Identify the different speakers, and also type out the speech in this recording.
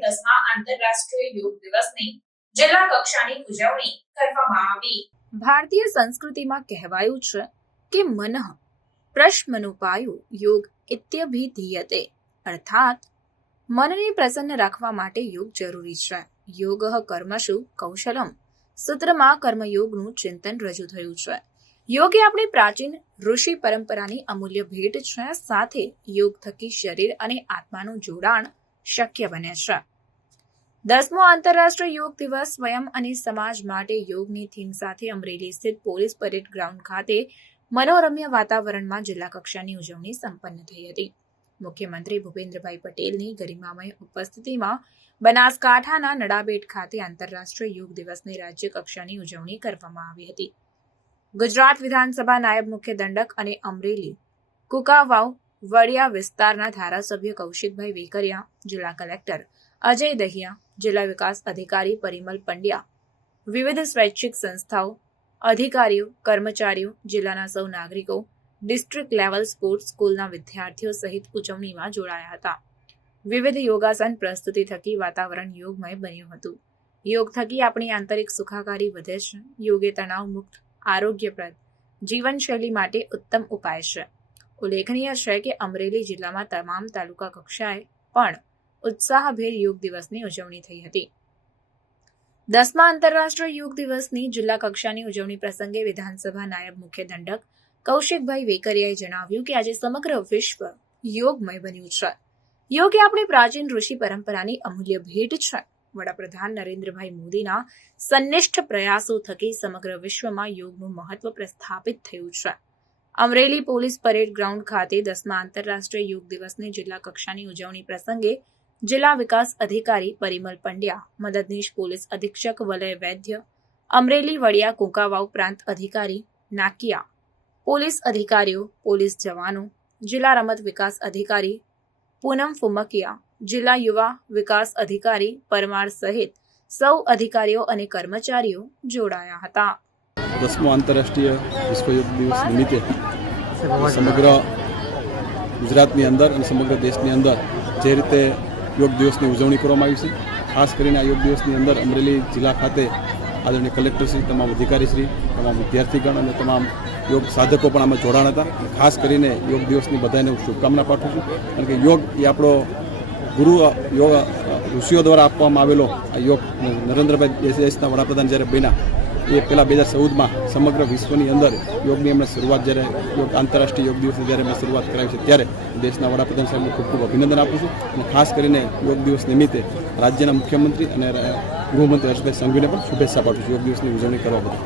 Speaker 1: દસમા આંતરરાષ્ટ્રીય યોગ
Speaker 2: ભારતીય સંસ્કૃતિમાં કહેવાયું છે કે મનઃ પ્રશ્મનુપાયો યોગ ઇત્યભિધીયતે. અર્થાત, મનને પ્રસન્ન રાખવા માટે યોગ જરૂરી છે. યોગ કર્મશુ કૌશલમ. સૂત્રમાં કર્મયોગનું ચિંતન રજૂ થયું છે. યોગ આપણી પ્રાચીન ઋષિ પરંપરાની અમૂલ્ય ભેટ છે, સાથે યોગ થકી શરીર અને આત્માનું જોડાણ શક્ય બને છે. દસમો આંતરરાષ્ટ્રીય યોગ દિવસ સ્વયં અને સમાજ માટે યોગની થીમ સાથે અમરેલી સ્થિત પોલીસ પરેડ ગ્રાઉન્ડ ખાતે મનોરમ્ય વાતાવરણમાં જિલ્લા કક્ષાની ઉજવણી સંપન્ન થઈ હતી. મુખ્યમંત્રી ભૂપેન્દ્રભાઈ પટેલની ગરિમામય ઉપસ્થિતિમાં બનાસકાંઠાના નડાબેટ ખાતે આંતરરાષ્ટ્રીય યોગ દિવસની રાજ્ય કક્ષાની ઉજવણી કરવામાં આવી હતી. ગુજરાત વિધાનસભા નાયબ મુખ્ય દંડક અને અમરેલી, કુકાવાવ વડિયા વિસ્તારના ધારાસભ્ય કૌશિકભાઈ વેકરિયા, જિલ્લા કલેક્ટર અજય દહિયા, જિલ્લા વિકાસ અધિકારી પરિમલ પંડ્યા, વિવિધ સ્વૈચ્છિક સંસ્થાઓ, અધિકારીઓ, કર્મચારીઓ, જિલ્લાના સૌ નાગરિકો, ડિસ્ટ્રિક્ટ લેવલ સ્પોર્ટ્સ સ્કૂલના વિદ્યાર્થીઓ સહિત ઉજવણીમાં જોડાયા હતા. વિવિધ યોગાસન પ્રસ્તુતિ થકી વાતાવરણ યોગમય બન્યું હતું. યોગ થકી આપણી આંતરિક સુખાકારી વધે છે. યોગે તણાવ મુક્ત આરોગ્યપ્રદ. જીવનશૈલી માટે ઉત્તમ ઉપાય છે. ઉલ્લેખનીય છે કે અમરેલી જિલ્લામાં તમામ તાલુકા કક્ષાએ પણ ઉત્સાહભેર યોગ દિવસની ઉજવણી થઈ હતી. દસમા આંતરરાષ્ટ્રીય યોગ દિવસની જિલ્લા કક્ષાની ઉજવણી પ્રસંગે વિધાનસભા નાયબ મુખ્ય દંડક કૌશિકભાઈ વેકરિયાએ જણાવ્યું કે આજે સમગ્ર વિશ્વ યોગમય બન્યું છે. યોગ એ આપણી પ્રાચીન ઋષિ પરંપરાની અમૂલ્ય ભેટ છે. વડાપ્રધાન નરેન્દ્રભાઈ મોદીના સંનિષ્ઠ પ્રયાસો થકી સમગ્ર વિશ્વમાં યોગનું મહત્વ પ્રસ્થાપિત થયું છે. અમરેલી પોલીસ પરેડ ગ્રાઉન્ડ ખાતે દસમા આંતરરાષ્ટ્રીય યોગ દિવસની જિલ્લા કક્ષાની ઉજવણી પ્રસંગે જિલ્લા વિકાસ અધિકારી પરિમલ પંડ્યા, મદદનીશ પોલીસ અધિક્ષક વલય વૈદ્ય, અમરેલી વડિયા કુંકાવાવ પ્રાંત અધિકારી નાકિયા, પોલીસ અધિકારીઓ, પોલીસ જવાનો, જિલ્લા રમત વિકાસ અધિકારી પૂનમ ફુમકિયા જિલ્લા યુવા વિકાસ અધિકારી પરમાર સહિત સૌ અધિકારીઓ અને કર્મચારીઓ જોડાયા હતા.
Speaker 3: દસમો આંતરરાષ્ટ્રીય વિશ્વ યોગ દિવસ નિમિત્તે સમગ્ર ગુજરાતની અંદર અને સમગ્ર દેશની અંદર જે રીતે યોગ દિવસની ઉજવણી કરવામાં આવી છે, ખાસ કરીને આ યોગ દિવસની અંદર અમરેલી જિલ્લા ખાતે આદરણીય કલેક્ટરશ્રી, તમામ અધિકારીશ્રી, તમામ વિદ્યાર્થીગણ અને તમામ યોગ સાધકો પણ આમાં જોડાણ હતા. ખાસ કરીને યોગ દિવસની બધાને હું શુભકામના પાઠવું છું. કારણ કે યોગ એ આપણો ગુરુ યોગ ઋષિઓ દ્વારા આપવામાં આવેલો આ યોગ નરેન્દ્રભાઈ દેશના વડાપ્રધાન જ્યારે બન્યા, એ પહેલાં બે હજાર ચૌદમાં સમગ્ર વિશ્વની અંદર યોગની એમણે શરૂઆત જ્યારે યોગ આંતરરાષ્ટ્રીય યોગ દિવસની જ્યારે એમણે શરૂઆત કરાવી છે, ત્યારે દેશના વડાપ્રધાન સાહેબને ખૂબ ખૂબ અભિનંદન આપું છું અને ખાસ કરીને યોગ દિવસ નિમિત્તે રાજ્યના મુખ્યમંત્રી અને ગૃહમંત્રી હર્ષભાઈ સંઘવીને પણ શુભેચ્છા પાઠવું છું, યોગ દિવસની ઉજવણી કરવા બદલ.